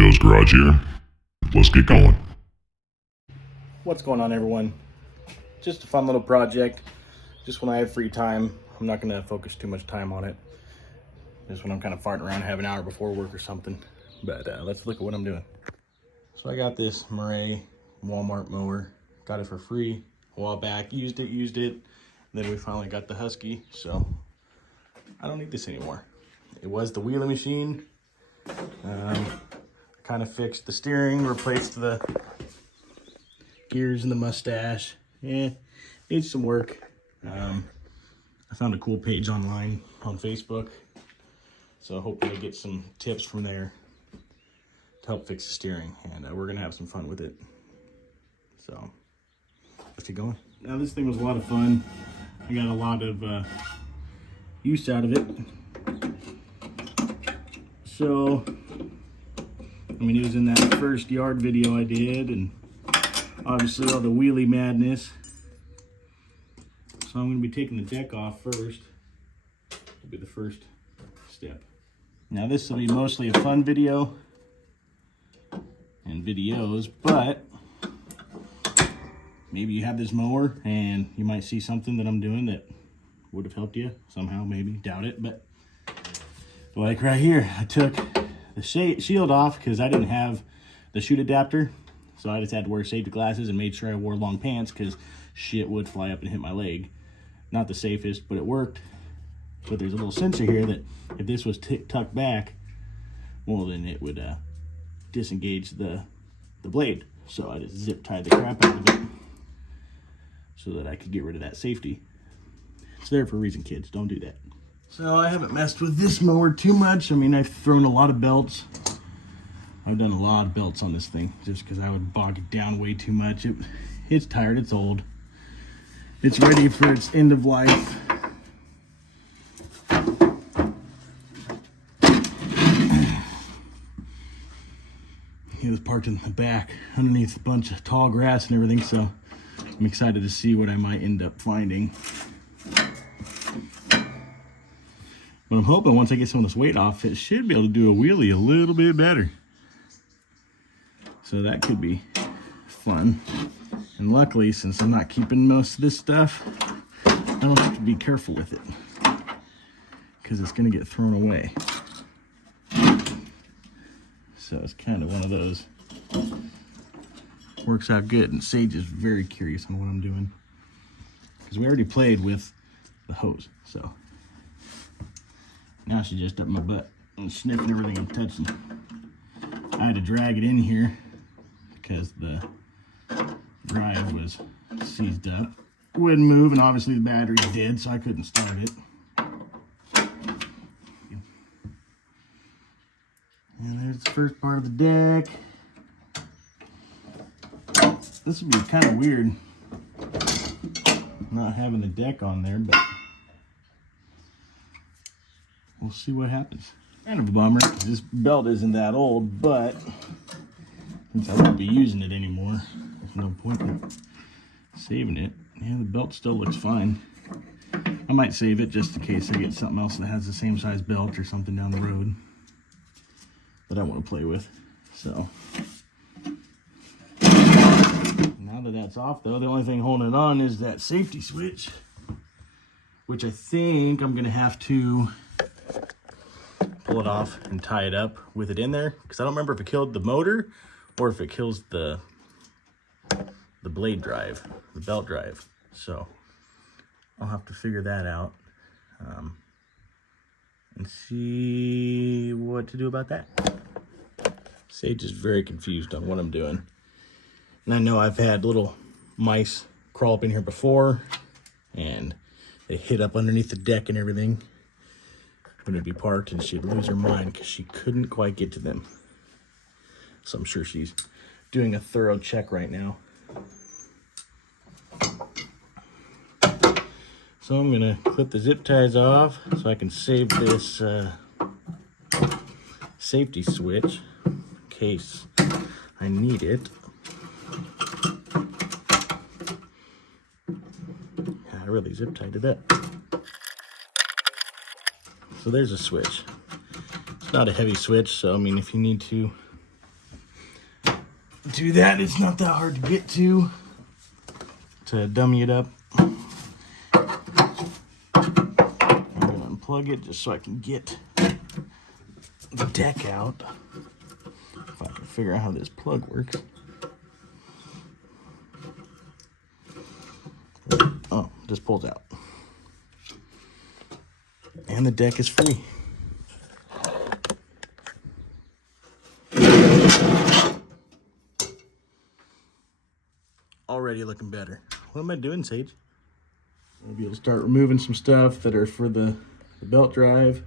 Joe's Garage here. Let's get going. What's going on, everyone? Just a fun little project. Just when I have free time. I'm not going to focus too much time on it. Just when I'm kind of farting around, have an hour before work or something. But let's look at what I'm doing. So I got this Murray Walmart mower. Got it for free a while back. Used it. Then we finally got the Husky. So I don't need this anymore. It was the wheelie machine. Kind of fixed the steering, replaced the gears and the mustache. Needs some work. I found a cool page online on Facebook, so hoping to get some tips from there to help fix the steering, and we're gonna have some fun with it. So let's get going. Now this thing was a lot of fun. I got a lot of use out of it. So I mean, it was in that first yard video I did, and obviously all the wheelie madness. So I'm going to be taking the deck off first. That'll be the first step. Now this will be mostly a fun video and videos, but maybe you have this mower and you might see something that I'm doing that would have helped you somehow, maybe, doubt it. But like right here, I took the shield off because I didn't have the chute adapter, so I just had to wear safety glasses and made sure I wore long pants because shit would fly up and hit my leg. Not the safest, but it worked. But there's a little sensor here that if this was tucked back, well, then it would disengage the blade. So I just zip tied the crap out of it so that I could get rid of that safety. It's there for a reason, kids. Don't do that. So I haven't messed with this mower too much. I mean, I've thrown a lot of belts. I've done a lot of belts on this thing just because I would bog it down way too much. It's tired, it's old. It's ready for its end of life. It was parked in the back underneath a bunch of tall grass and everything, so I'm excited to see what I might end up finding. But I'm hoping once I get some of this weight off, it should be able to do a wheelie a little bit better. So that could be fun. And luckily, since I'm not keeping most of this stuff, I don't have to be careful with it because it's going to get thrown away. So it's kind of one of those. Works out good, and Sage is very curious on what I'm doing because we already played with the hose. So now she's just up my butt and sniffing everything I'm touching. I had to drag it in here because the drive was seized up. It wouldn't move, and obviously the battery's dead, so I couldn't start it. And there's the first part of the deck. This would be kind of weird not having the deck on there, but we'll see what happens. Kind of a bummer. This belt isn't that old, but since I won't be using it anymore, there's no point in saving it. Yeah, the belt still looks fine. I might save it just in case I get something else that has the same size belt or something down the road that I want to play with. So now that that's off, though, the only thing holding it on is that safety switch, which I think I'm going to have to pull it off and tie it up with it in there, because I don't remember if it killed the motor or if it kills the blade drive, the belt drive. So I'll have to figure that out and see what to do about that. Sage is very confused on what I'm doing. And I know I've had little mice crawl up in here before, and they hid up underneath the deck and everything when it'd be parked, and she'd lose her mind because she couldn't quite get to them. So I'm sure she's doing a thorough check right now. So I'm gonna clip the zip ties off so I can save this safety switch in case I need it. I really zip tied it up. So there's a switch. It's not a heavy switch, so I mean, if you need to do that. It's not that hard to get to dummy it up. I'm gonna unplug it just so I can get the deck out. If I can figure out how this plug works. Oh, just pulls out. And the deck is free. Already looking better. What am I doing, Sage? Maybe I'll start removing some stuff that are for the belt drive,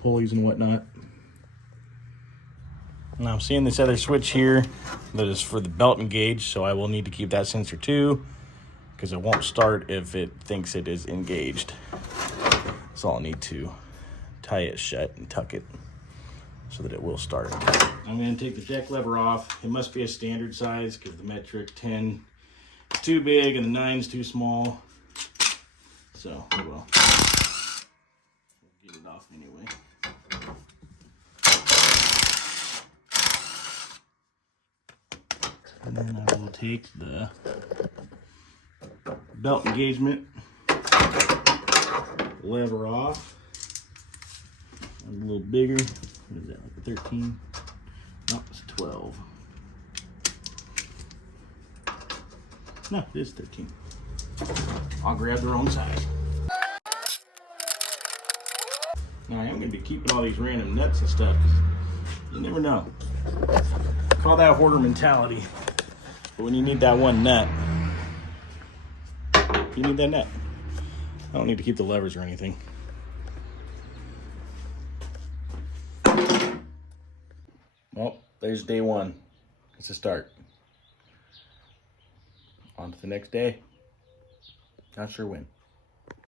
pulleys and whatnot. Now I'm seeing this other switch here that is for the belt and gauge, so I will need to keep that sensor too, because it won't start if it thinks it is engaged. So I'll need to tie it shut and tuck it so that it will start. I'm going to take the deck lever off. It must be a standard size because the metric 10 is too big and the 9 is too small. So, oh well. We'll get it off anyway. And then I will take the belt engagement lever off. A little bigger. What is that, like a 13? No, it's 12. No, it is 13. I'll grab the wrong size. Now I am going to be keeping all these random nuts and stuff. You never know. Call that hoarder mentality. But when you need that one nut, you need that nut. I don't need to keep the levers or anything. Well, there's day one. It's a start. On to the next day. Not sure when.